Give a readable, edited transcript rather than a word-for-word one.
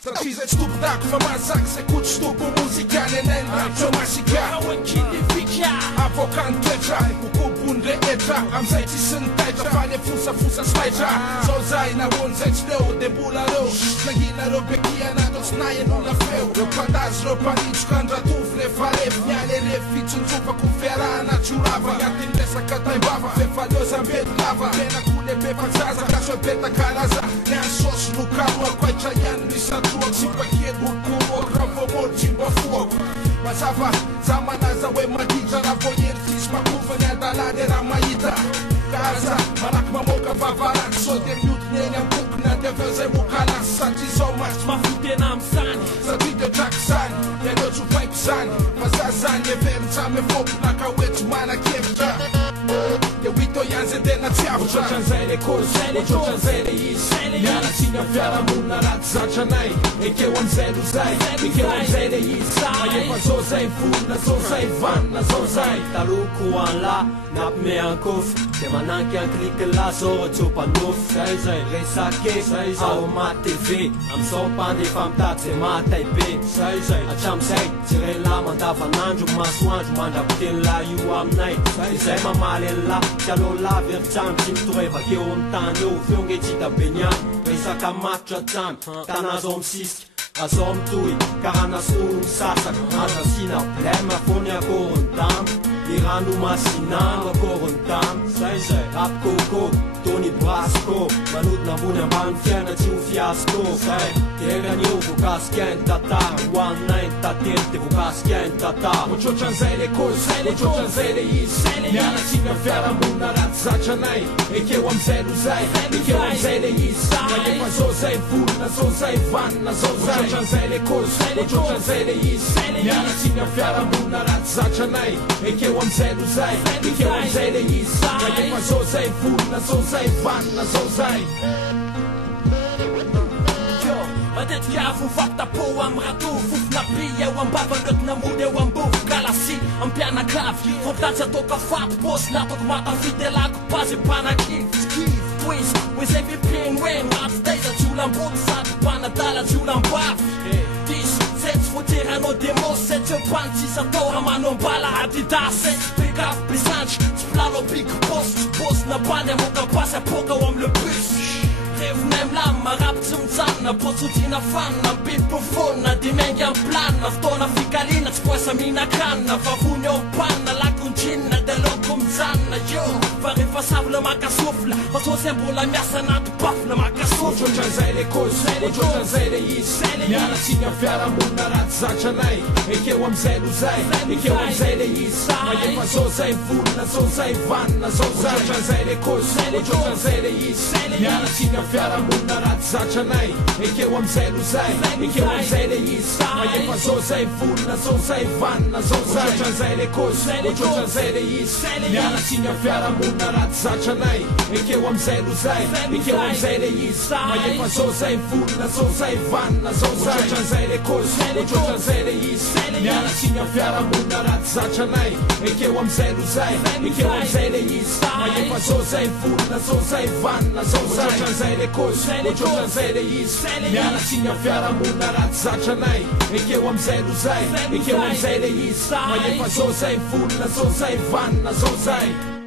Strategizać tu ptak, fama sakse, kuć sztuku muzikane, nen rap, co masika Małen kinifika, avokan tlecha, ukupun reetra Am zajci syn tajta, fanie fusa slajcha Zozaj na łączeć leo, debula ro Nagina ro bekia na to znaje nula feu Ropandaż, ropanicz, kandra tufle, fale Wniale refi, cuncupa kufera na ciurawa Ja tym lesa kataj bawa, fe falioza bet lava Pena kule befa zaza, kasho beta karaza Nyan sos lukawa, kwajcha yan lisa tuok Sipa kiedu kuok, rafo morci bafuok Masava, zamana za we madita Na voyer tis makuva, nyada lade ramayita Kaza, marak mamoka vavarak So dem yut nyenyam kuk na deveze mukala Santi so much, mafute na msani Satide jacksan, nyedo tu pipe san Mazazan, yeverza me fok na kawet mana kefta Ye wito yanze dena tiafta Uchotanzele kozele, uchotanzele yisele Yana singa vyara muna ratzacha nai Eke wanzelu zai, eke wanzele yisai Aye pa zozai funa, zozai vanna, zozai Taluku an la, nap me an kof Te mananki an klik la, zore tjopa nof Zai zai, resake, zai zai Ao ma TV, am so pande fam tat se ma taipe Zai zai, acham zai, tire la mandava nanjo Masoanjo, mandrapten la yu am nai Zai mamalen la, Tialo la vertsam, timtoreva keo am tany eo Feo nge tsita benya, resaka matra tany Tanazo am sisk, azo am toy Karana sono sasak, azasina blema Fony akoron tam, irano masinano akoron tam Zay zay, rap koko, Tony Brasco Manodina ambony ambany fiaina tsy ho fiasko Zay, tegany eo voakasika ny tatara One night tately de voakasika ny tatara Otrotran'izay le kozele, otrotran'izay le izy Mianatsika fiaramonina raty zatra anay Ekeo am'izay lozay, ekeo am'izay le izy Manefa zao zay volona, zao zay vanina, zao zay Otrotran'izay le kozele, otrotran'izay le izy Mianatsika fiaramonina raty zatra anay Ekeo am'izay lozay, ekeo am'izay le izy Manefa zao zay volona, zao zay vanina, zao zay Matetika fofatapô am rato Fofona pia eo ambavandrötina mody eo ambovo Galasy am mpianakavy Fantatsy ataoko afaty Pôsy natako matafidelako Pazy mpanakivy Poizy, oizay vipiny hoe Maty taiza tsy olambody Sady mpanadala tsy olambavy Diso, zay tsy voateranao demos Zay tsy empany tsisa atao hamanao ambala Adidas Pick up, pisandry Tsy pilalo big boss Tsy boss na bandy amoka pasy apoka ao am le bus Revinay milamy marapy tsy mijanona Botsodina fanina Mipipofona Dimengy am planina Fotoana fikaliana Tsy poasa mihinakanina Vavony ao mpanina Lakontinina De loko mijanona Yo Fa rehefa savona makasofla Fa sosy mbola miasa anaty bafina makasofla Otrotran'izay le kozele, otrotran'izay le izy Mianatsika fiaramonina raty zatra anay Ekeo am'izay lozay, ekeo am'izay le izy Manefa zao zay volona, zao zay vanina, zao zay Otrotran'izay le kozele, otrotran'izay le izy Mianatsika fiaramonina raty zatra anay Ekeo am'izay lozay, ekeo am'izay le izy Manefa zao zay volona, zao zay vanina, zao zay Otrotran'izay le kozele, otrotran'izay le izy Mianatsika fiaramonina raty zatra anay Ekeo am'izay lozay, ekeo am'izay le izy Manefa zao zay volona, zao zay vanina, zao zay Otrotran'izay le kozele, otrotran'izay le izy Mianatsika fiaramonina raty zatra anay Ekeo am'izay lozay, ekeo am'izay le izy Manefa zao zay volona, zao zay vanina, zao zay Otrotran'izay le kozele, otrotran'izay le izy Mianatsika fiaramonina raty zatra anay Ekeo am'izay lozay, ekeo am'izay le izy Manefa zao zay volona, zao zay vanina, zao zay